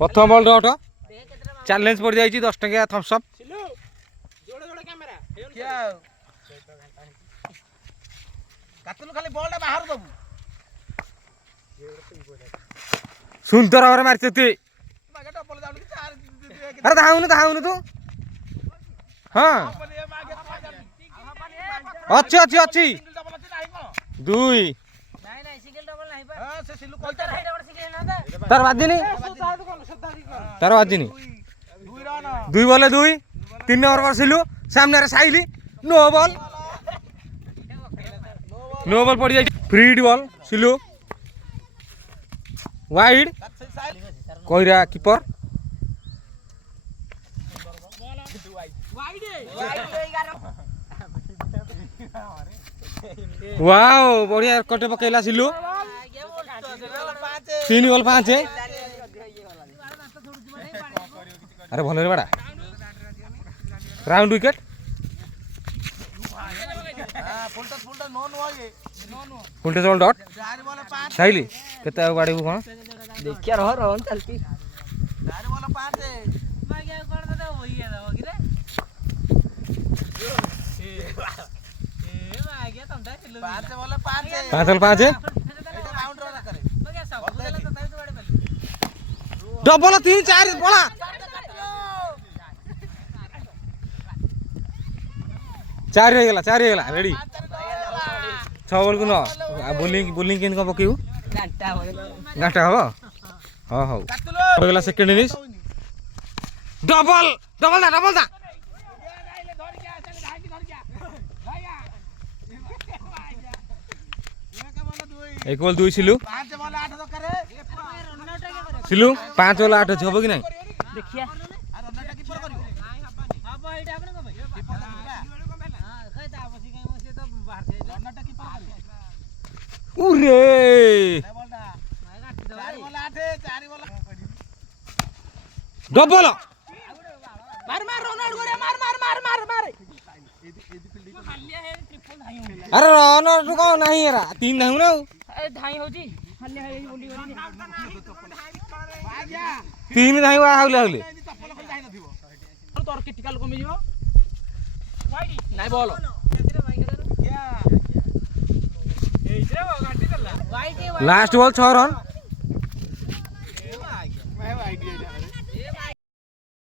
प्रथम ball dot challenge पड़ जाई 10 टंकिया थम्स अप सुंदर भाव मारी अरे धाउनु तू हाँ अच्छी अच्छी अच्छी दुई तार बाजिनी दुई बॉल दुई 3 नंबर पर सिलु सामने साइली नो बॉल पड़ जाए फ्री बॉल सिलु वाइड कोइरा कीपर वाओ बढ़िया कटे पकेला सिलु 3 बॉल 5 अरे भले बड़ा राउंड विकेट फुलटे बॉल डॉट साइली केते बाड़ी को कोन देखिया रह चलती पाँच डबल 3 4 बोला चार हो गला रेडी 6 बॉल को न बोलिंग केन को पकेउ घाटा हो हां हो गला सेकंड इनिंग्स डबल दा एक बॉल 2 सिलु 5 बॉल 8 छबो कि नहीं देखिया उरे डबल अरे रन को नहीं यार 3 नहीं ना धाई होजी हल्ले है बोली 3 नहीं हाउले तोर क्रिटिकल कमी जिवो नाइ बॉल लास्ट बॉल 6 रन